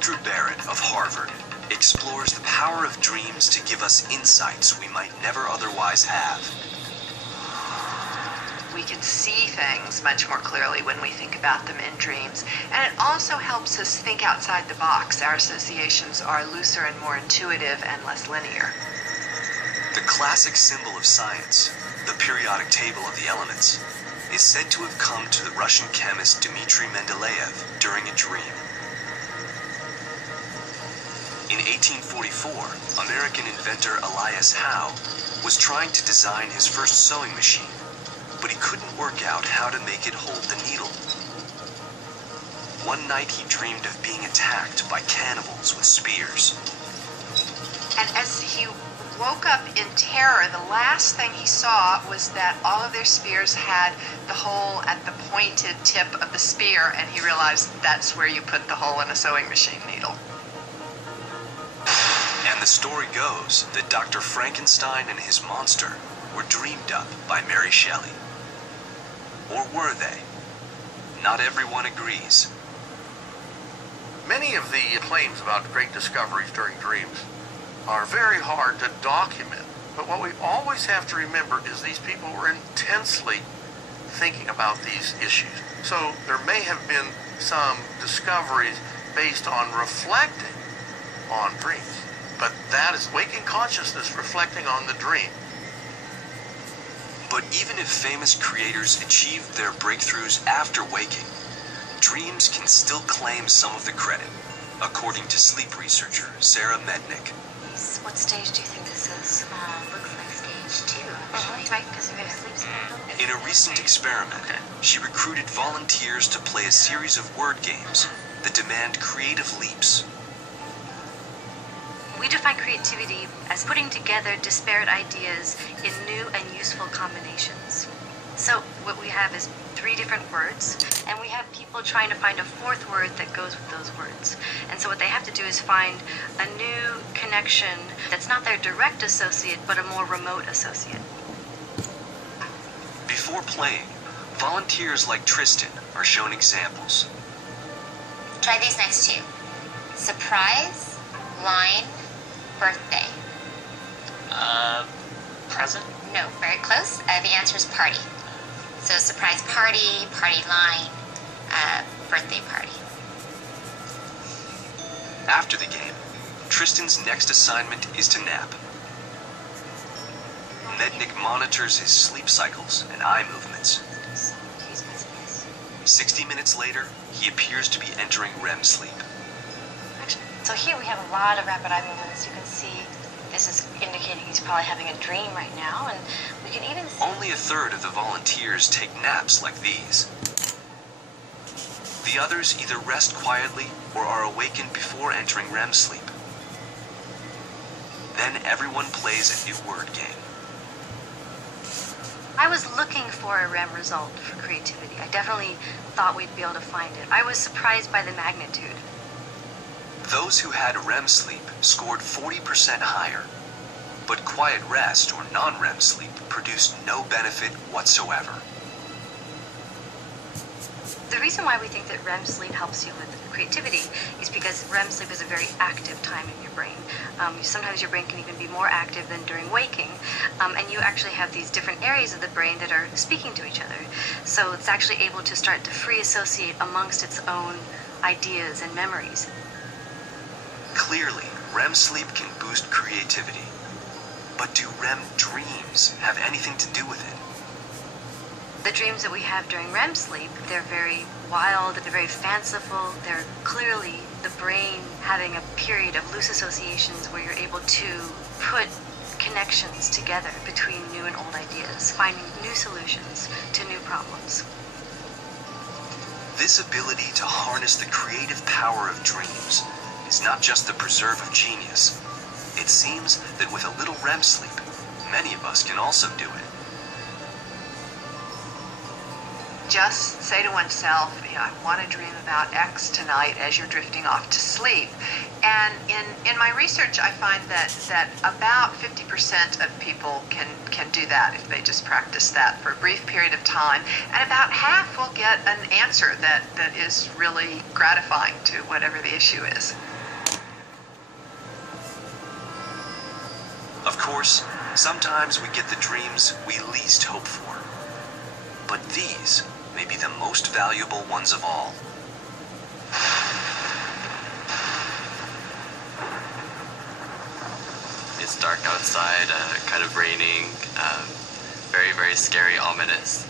Drew Barrett of Harvard explores the power of dreams to give us insights we might never otherwise have. We can see things much more clearly when we think about them in dreams. And it also helps us think outside the box. Our associations are looser and more intuitive and less linear. The classic symbol of science, the periodic table of the elements, is said to have come to the Russian chemist Dmitry Mendeleev during a dream. In 1844, American inventor Elias Howe was trying to design his first sewing machine, but he couldn't work out how to make it hold the needle. One night he dreamed of being attacked by cannibals with spears. And as he woke up in terror, the last thing he saw was that all of their spears had the hole at the pointed tip of the spear, and he realized that's where you put the hole in a sewing machine needle. And the story goes that Dr. Frankenstein and his monster were dreamed up by Mary Shelley. Or were they? Not everyone agrees. Many of the claims about great discoveries during dreams are very hard to document. But what we always have to remember is these people were intensely thinking about these issues. So there may have been some discoveries based on reflecting on dreams. But that is waking consciousness reflecting on the dream. But even if famous creators achieved their breakthroughs after waking, dreams can still claim some of the credit, according to sleep researcher Sarah Mednick. What stage do you think this is? Looks like stage 2, actually. Right, because you're asleep. In a recent experiment, she recruited volunteers to play a series of word games that demand creative leaps. We define creativity as putting together disparate ideas in new and useful combinations. So what we have is 3 different words, and we have people trying to find a 4th word that goes with those words. And so what they have to do is find a new connection that's not their direct associate, but a more remote associate. Before playing, volunteers like Tristan are shown examples. Try these next 2. Surprise, line, birthday. Present? No, very close. The answer is party. So surprise party, party line, birthday party. After the game, Tristan's next assignment is to nap. Mednick monitors his sleep cycles and eye movements. 60 minutes later, he appears to be entering REM sleep. So here we have a lot of rapid eye movements. You can see this is indicating he's probably having a dream right now, and we can even see... Only a third of the volunteers take naps like these. The others either rest quietly or are awakened before entering REM sleep. Then everyone plays a new word game. I was looking for a REM result for creativity. I definitely thought we'd be able to find it. I was surprised by the magnitude. Those who had REM sleep scored 40% higher, but quiet rest or non-REM sleep produced no benefit whatsoever. The reason why we think that REM sleep helps you with creativity is because REM sleep is a very active time in your brain. Sometimes your brain can even be more active than during waking, and you actually have these different areas of the brain that are speaking to each other. So it's actually able to start to free associate amongst its own ideas and memories. Clearly, REM sleep can boost creativity. But do REM dreams have anything to do with it? The dreams that we have during REM sleep, they're very wild, they're very fanciful, they're clearly the brain having a period of loose associations where you're able to put connections together between new and old ideas, finding new solutions to new problems. This ability to harness the creative power of dreams is not just the preserve of genius. It seems that with a little REM sleep, many of us can also do it. Just say to oneself, I want to dream about X tonight as you're drifting off to sleep. And in my research, I find that about 50% of people can do that if they just practice that for a brief period of time. And about half will get an answer that is really gratifying to whatever the issue is. course, sometimes we get the dreams we least hope for. But these may be the most valuable ones of all. It's dark outside, kind of raining, very, very scary, ominous.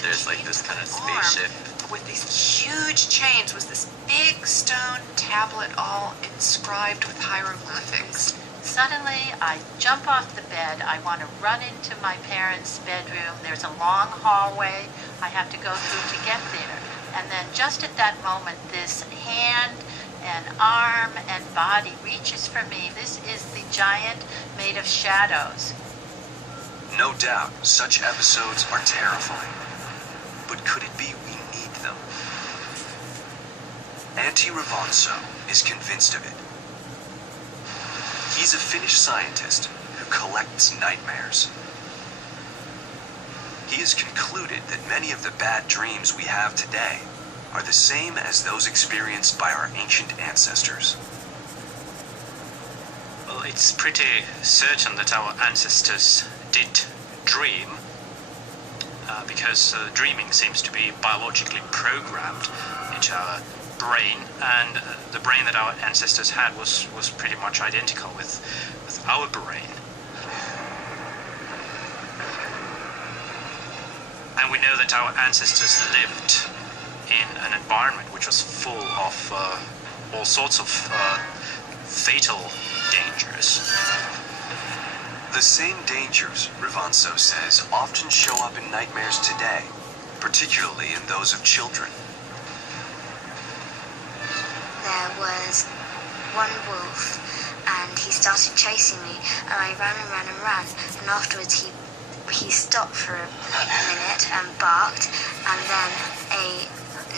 There's like this kind of spaceship. With these huge chains was this big stone tablet all inscribed with hieroglyphics. Suddenly, I jump off the bed. I want to run into my parents' bedroom. There's a long hallway I have to go through to get there. And then just at that moment, this hand and arm and body reaches for me. This is the giant made of shadows. No doubt, such episodes are terrifying. But could it be we need them? Antti Revonso is convinced of it. He's a Finnish scientist who collects nightmares. He has concluded that many of the bad dreams we have today are the same as those experienced by our ancient ancestors. Well, it's pretty certain that our ancestors did dream, because dreaming seems to be biologically programmed into our brain, and the brain that our ancestors had was pretty much identical with our brain. And we know that our ancestors lived in an environment which was full of all sorts of fatal dangers. The same dangers, Revonso says, often show up in nightmares today, particularly in those of children. There was one wolf, and he started chasing me, and I ran and ran and ran, and afterwards he stopped for a minute and barked, and then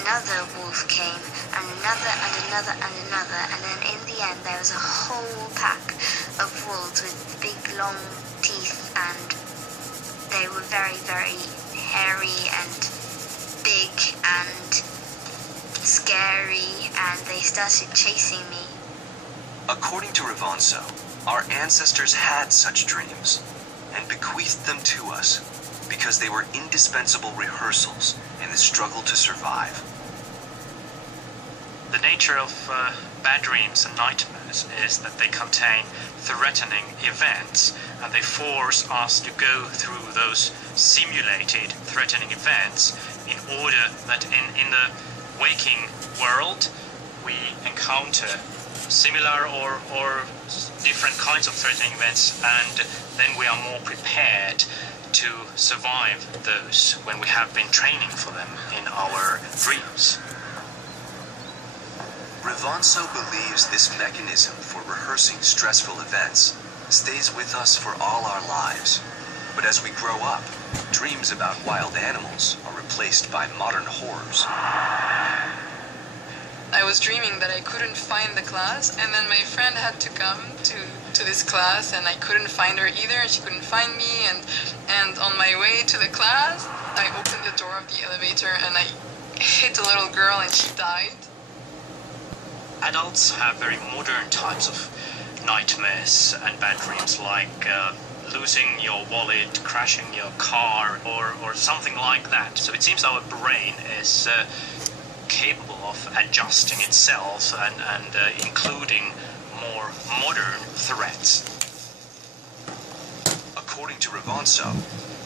another wolf came, and another and another and another, and then in the end there was a whole pack of wolves with big long teeth, and they were very, very hairy and big and scary, and they started chasing me. According to Revonso, our ancestors had such dreams and bequeathed them to us because they were indispensable rehearsals in the struggle to survive. The nature of bad dreams and nightmares is that they contain threatening events, and they force us to go through those simulated threatening events in order that in the waking world we encounter similar or different kinds of threatening events, and then we are more prepared to survive those when we have been training for them in our dreams. Revonso believes this mechanism for rehearsing stressful events stays with us for all our lives. But as we grow up, dreams about wild animals are replaced by modern horrors. I was dreaming that I couldn't find the class, and then my friend had to come to this class, and I couldn't find her either, and she couldn't find me, and on my way to the class, I opened the door of the elevator, and I hit a little girl, and she died. Adults have very modern types of nightmares and bad dreams, like losing your wallet, crashing your car, or something like that. So it seems our brain is capable of adjusting itself and including more modern threats. According to Revonso,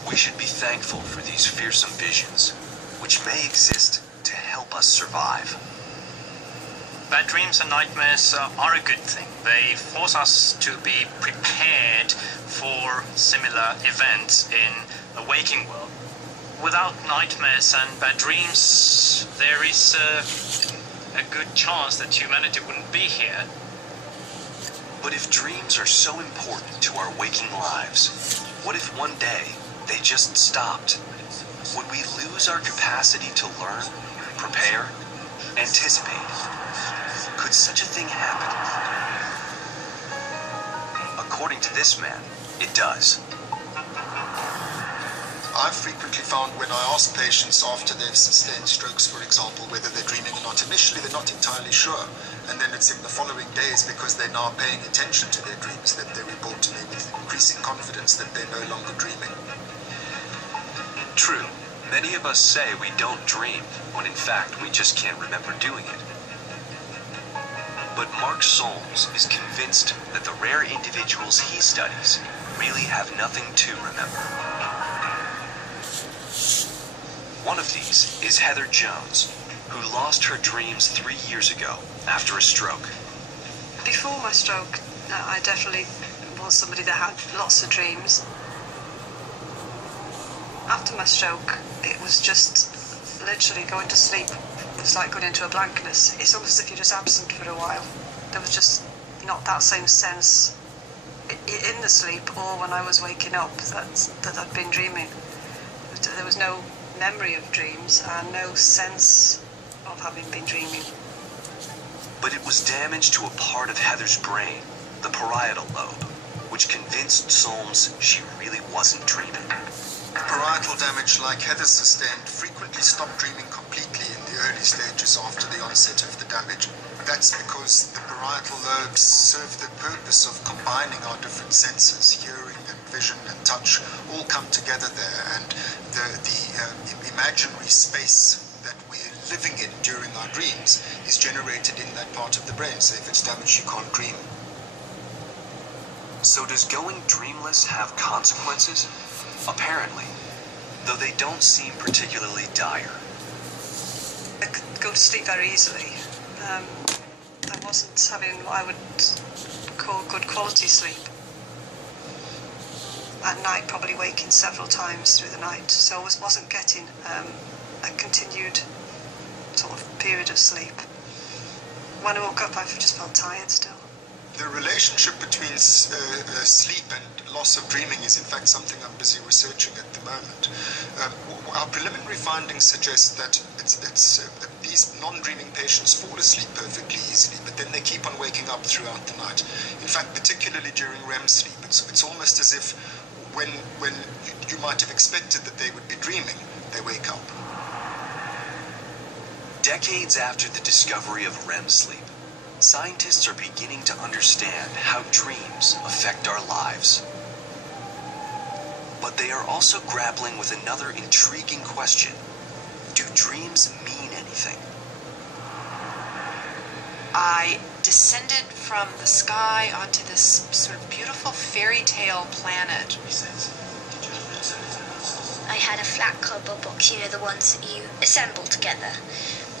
we should be thankful for these fearsome visions, which may exist to help us survive. Bad dreams and nightmares are a good thing. They force us to be prepared for similar events in a waking world. Without nightmares and bad dreams, there is a good chance that humanity wouldn't be here. But if dreams are so important to our waking lives, what if one day they just stopped? Would we lose our capacity to learn, prepare, anticipate? Could such a thing happen? According to this man, it does. I've frequently found when I ask patients after they've sustained strokes, for example, whether they're dreaming or not, initially they're not entirely sure. And then it's in the following days, because they're now paying attention to their dreams, that they report to me with increasing confidence that they're no longer dreaming. True, many of us say we don't dream, when in fact we just can't remember doing it. But Mark Solms is convinced that the rare individuals he studies really have nothing to remember. One of these is Heather Jones, who lost her dreams 3 years ago after a stroke. Before my stroke, I definitely was somebody that had lots of dreams. After my stroke, it was just literally going to sleep. It was like going into a blankness. It's almost as if you're just absent for a while. There was just not that same sense in the sleep or when I was waking up that I'd been dreaming. There was no memory of dreams and no sense of having been dreaming. But it was damage to a part of Heather's brain, the parietal lobe, which convinced Solms she really wasn't dreaming. Parietal damage like Heather sustained frequently stopped dreaming completely in the early stages after the onset of the damage. That's because the parietal lobes serve the purpose of combining our different senses, hearing and vision and touch, all come together there, and the imaginary space that we're living in during our dreams is generated in that part of the brain, so if it's damaged you can't dream. So does going dreamless have consequences? Apparently, though they don't seem particularly dire. I could go to sleep very easily. I wasn't having what I would call good quality sleep. At night, probably waking several times through the night, so I wasn't getting a continued sort of period of sleep. When I woke up, I just felt tired still. The relationship between sleep and loss of dreaming is in fact something I'm busy researching at the moment. Our preliminary findings suggest that these non-dreaming patients fall asleep perfectly easily, but then they keep on waking up throughout the night. In fact, particularly during REM sleep, it's almost as if when you might have expected that they would be dreaming, they wake up. Decades after the discovery of REM sleep, scientists are beginning to understand how dreams affect our lives. But they are also grappling with another intriguing question. Do dreams mean anything? I descended from the sky onto this sort of beautiful fairy tale planet. I had a flat cardboard box, you know, the ones that you assemble together.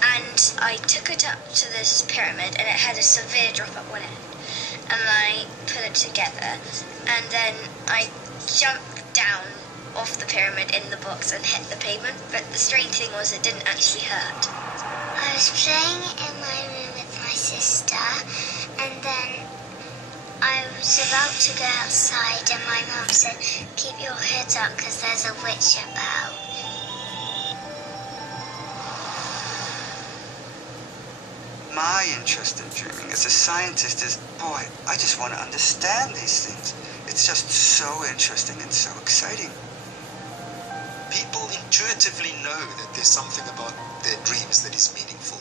And I took it up to this pyramid, and it had a severe drop at one end. And I put it together, and then I jumped down off the pyramid in the box and hit the pavement. But the strange thing was it didn't actually hurt. I was playing in my room with my sister, and then I was about to go outside, and my mum said, "Keep your head up because there's a witch about." My interest in dreaming as a scientist is, boy, I just want to understand these things. It's just so interesting and so exciting. People intuitively know that there's something about their dreams that is meaningful.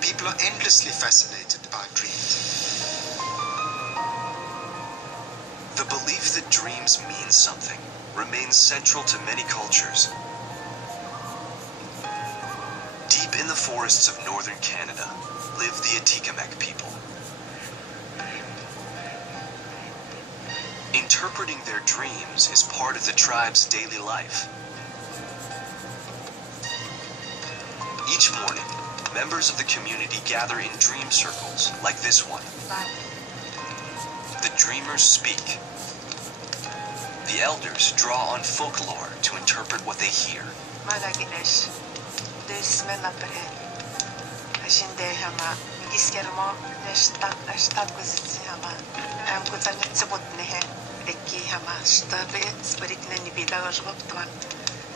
People are endlessly fascinated by dreams. The belief that dreams mean something remains central to many cultures. Deep in the forests of northern Canada live the Atikamekw people. Interpreting their dreams is part of the tribe's daily life. Each morning, members of the community gather in dream circles like this one. The dreamers speak. The elders draw on folklore to interpret what they hear.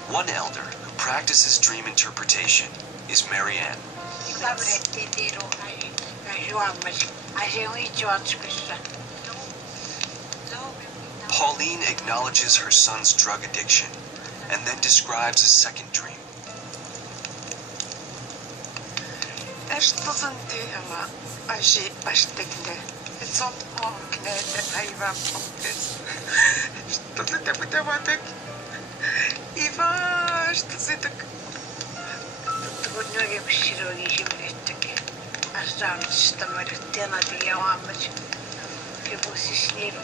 One elder who practices dream interpretation is Marianne. Pauline acknowledges her son's drug addiction and then describes a second dream. että sä oot magneetten päivän potteessa. Sitten tätä mitä mä tekin. I vasta sitä. Mutta kun ne on joku sirogi simmettäkin. Mä saanut sitä mä yritin tienata ja aamat. Joku siis niin